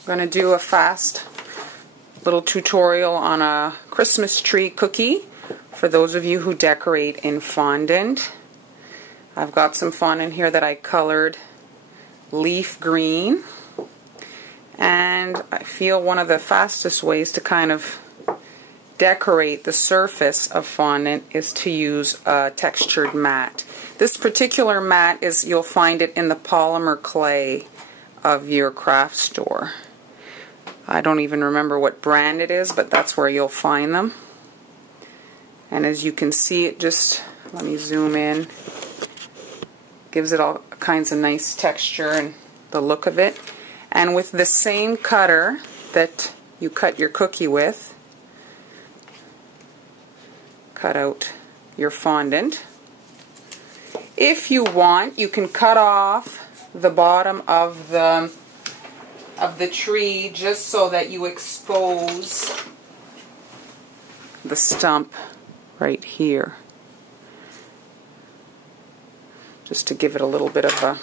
I'm going to do a fast little tutorial on a Christmas tree cookie for those of you who decorate in fondant. I've got some fondant here that I colored leaf green, and I feel one of the fastest ways to kind of decorate the surface of fondant is to use a textured mat. This particular mat is, you'll find it in the polymer clay of your craft store. I don't even remember what brand it is, but that's where you'll find them. And as you can see, it just, let me zoom in, gives it all kinds of nice texture and the look of it. And with the same cutter that you cut your cookie with, cut out your fondant. If you want, you can cut off the bottom of the tree just so that you expose the stump right here, just to give it a little bit of a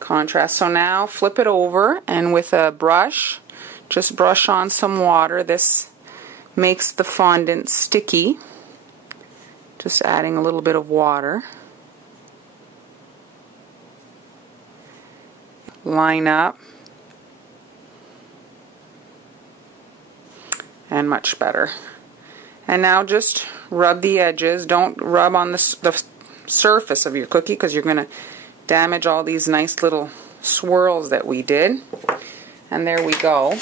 contrast. So now flip it over, and with a brush, just brush on some water. This makes the fondant sticky. Just adding a little bit of water. Line up. And much better. And now just rub the edges. Don't rub on the surface of your cookie, because you're going to damage all these nice little swirls that we did. And there we go.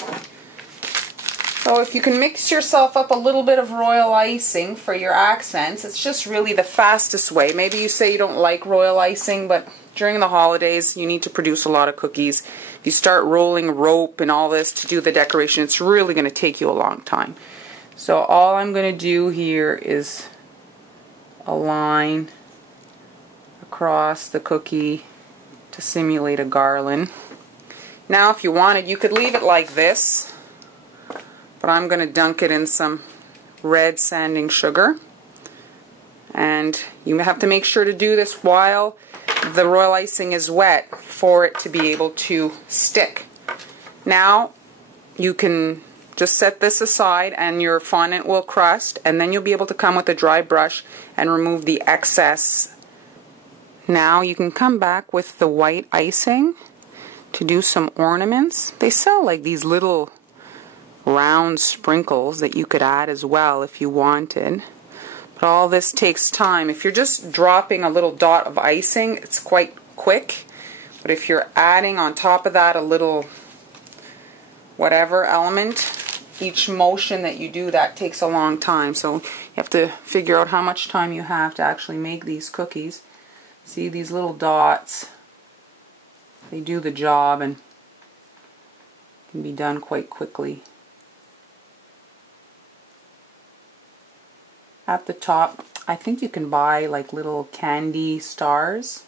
So if you can mix yourself up a little bit of royal icing for your accents, it's just really the fastest way. Maybe you say you don't like royal icing, but during the holidays you need to produce a lot of cookies. If you start rolling rope and all this to do the decoration, it's really going to take you a long time. So all I'm going to do here is a line across the cookie to simulate a garland. Now if you wanted, you could leave it like this, but I'm going to dunk it in some red sanding sugar. And you have to make sure to do this while the royal icing is wet for it to be able to stick. Now you can just set this aside and your fondant will crust, and then you'll be able to come with a dry brush and remove the excess. Now you can come back with the white icing to do some ornaments. They sell like these little round sprinkles that you could add as well if you wanted. But all this takes time. If you're just dropping a little dot of icing, it's quite quick. But if you're adding on top of that a little whatever element, each motion that you do, that takes a long time. So you have to figure out how much time you have to actually make these cookies. See these little dots? They do the job and can be done quite quickly. At the top, I think you can buy like little candy stars.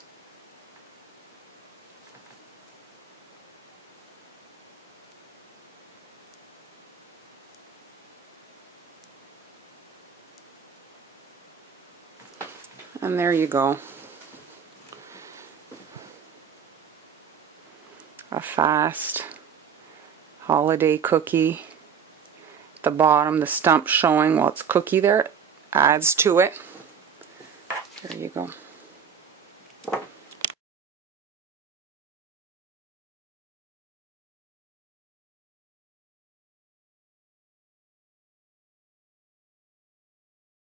And there you go. A fast holiday cookie. At the bottom, the stump showing, well, it's cookie there. Adds to it. There you go.